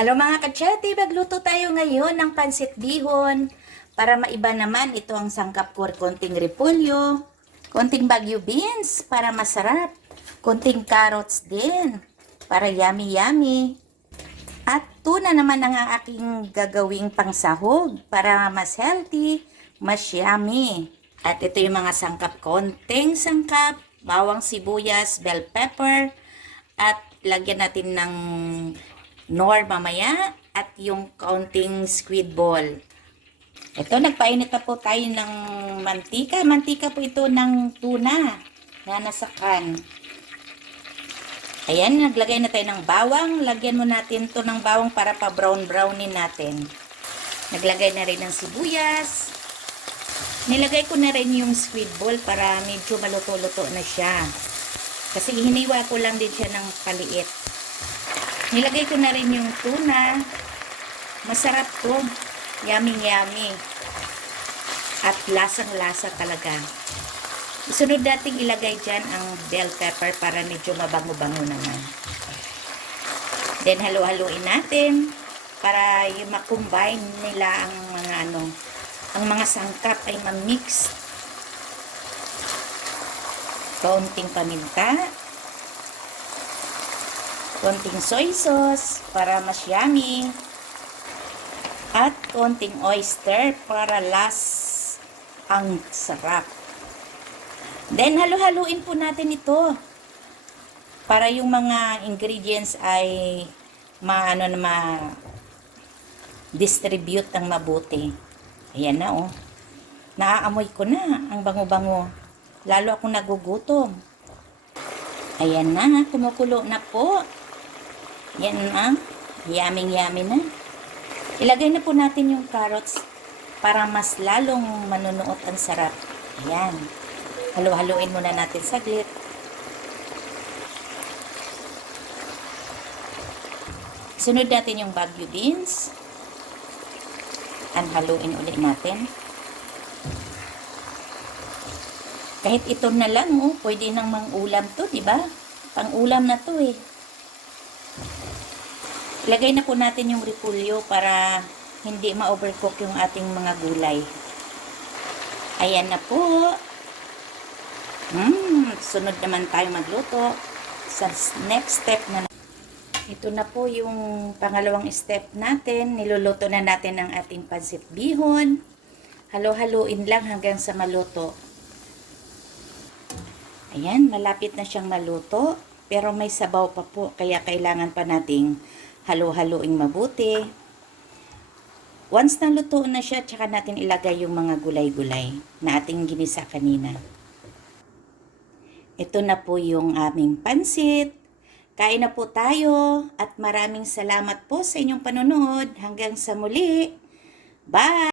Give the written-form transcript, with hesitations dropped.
Hello mga kachete, magluto tayo ngayon ng pansit bihon. Para maiba naman, ito ang sangkap ko, konting repolyo, konting bagyo beans para masarap, konting carrots din para yummy yummy. At tuna naman ang aking gagawing pangsahog para mas healthy, mas yummy. At ito yung mga sangkap, konting sangkap, bawang sibuyas, bell pepper, at lagyan natin ng nor mamaya at yung kaunting squid ball. Ito, nagpainit na po tayo ng mantika. Mantika po ito ng tuna na nasa can. Ayan, naglagay na tayo ng bawang. Lagyan mo natin to ng bawang para pa brown-brownin natin. Naglagay na rin ng sibuyas. Nilagay ko na rin yung squid ball para medyo maluto-luto na siya. Kasi hiniwa ko lang din siya ng paliit. Nilagay ko na rin yung tuna. Masarap to. Yummy yummy. At lasang-lasa talaga. Isunod nating ilagay dyan ang bell pepper para medyo mabango-bango naman. Then halo-haloin natin para yung makombine nila ang mga ang mga sangkap ay ma-mix. Kaunting paminta. Konting soy sauce para mas yummy. At konting oyster para last ang sarap. Then halo-haluin po natin ito para yung mga ingredients ay distribute ng mabuti. Ayan na oh. Naaamoy ko na ang bango-bango. Lalo akong nagugutom. Ayan na, kumukulo na po. Yan na, yummy-yummy na. Ilagay na po natin yung carrots para mas lalong manunuot ang sarap. Ayan. Halo-haloin muna natin saglit. Sunod natin yung bagyo beans. Haluin ulit natin. Kahit ito na lang, oh, pwede nang mang-ulam to, di ba? Pang-ulam na to eh. Ilagay na po natin yung repolyo para hindi ma-overcook yung ating mga gulay. Ayan na po. Sunod naman tayo magluto sa next step na. Ito na po yung pangalawang step natin. Niluluto na natin ang ating pansit bihon. Halo-haluin lang hanggang sa maluto. Ayan, malapit na siyang maluto. Pero may sabaw pa po, kaya kailangan pa nating halo-haloing mabuti. Once na luto na siya, tsaka natin ilagay yung mga gulay-gulay na ating ginisa kanina. Ito na po yung aming pansit. Kain na po tayo at maraming salamat po sa inyong panonood. Hanggang sa muli. Bye!